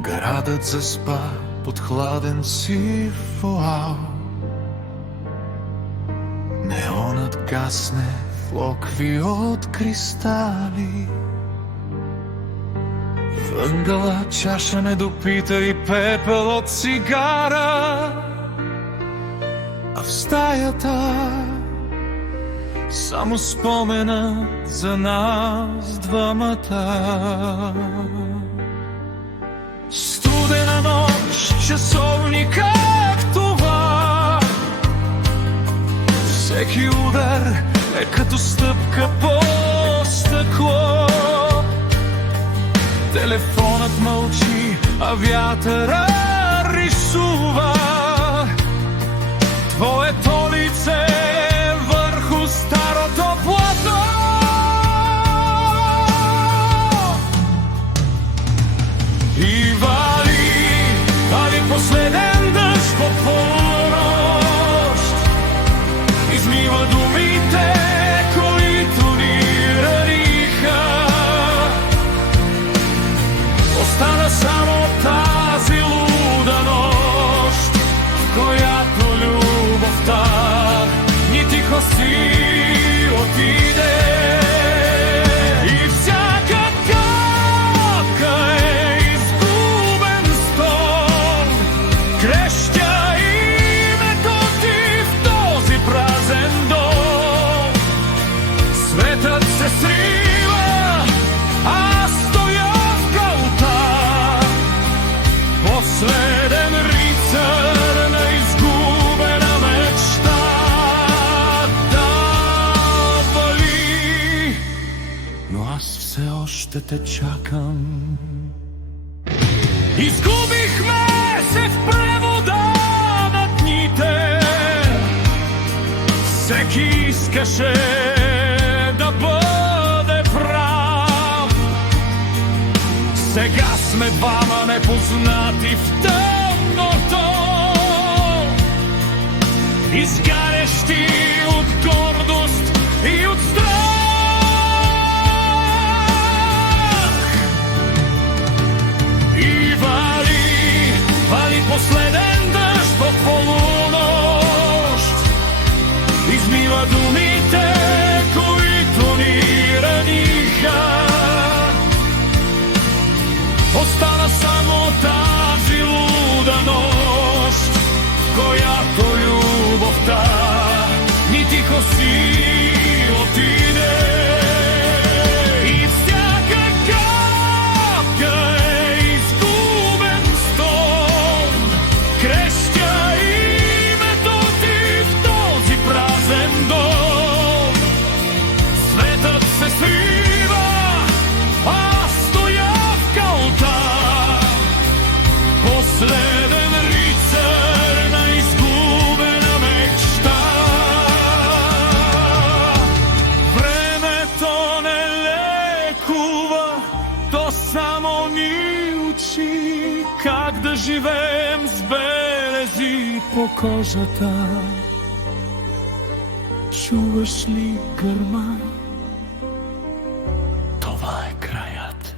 Градът заспа под хладен сив вуал. Неонът гасне в локви от кристали. Вънгала чаша недопита и пепел от цигара. А в стаята само спомена за нас двамата. Студена нощ, часовник как това. Всеки удар е като стъпка по стъкло. Телефонът мълчи, а вятъра рисува твоето лице върху старото платно. И вали последен дъжд по полунощ. Измива думите, които ни раниха. Остана само тази луда нощ, в която любовта ни тихо си отиде. И всяка капка е изгубен стон. Крещя името ти в този празен дом. Светът се срива, аз стоя в калта. Последен рицар на изгубена мечта. Да, вали, но аз все още те чакам. Изгубихме се в превода на дните. Всеки искаше да бъде прав. Сега сме двама непознати в тъмното, изгарящи от гордост и от страх. И вали последен дъжд по полунощ. Измива думите, които ни раниха. Остана само тази луда нощ, в която любовта ни тихо си отиде. И всяка капка е изгубен стон. Крещя името ти в този празен дом. Светът се свива, аз стоя в калта. Последен рицар на изгубена мечта. Времето не лекува, то само ни учи как да живеем с белези по кожата. Чуваш ли гърма? Това е краят.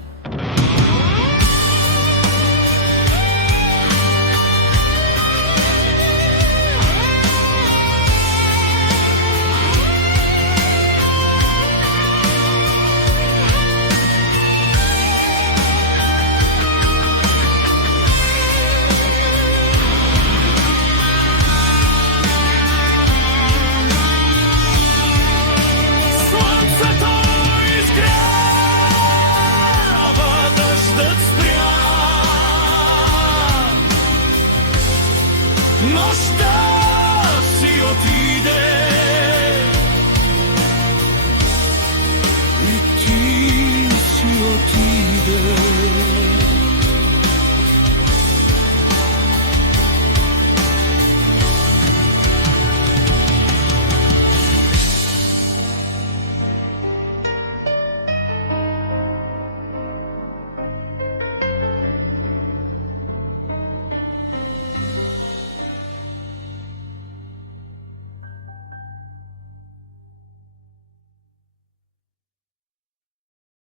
Нощта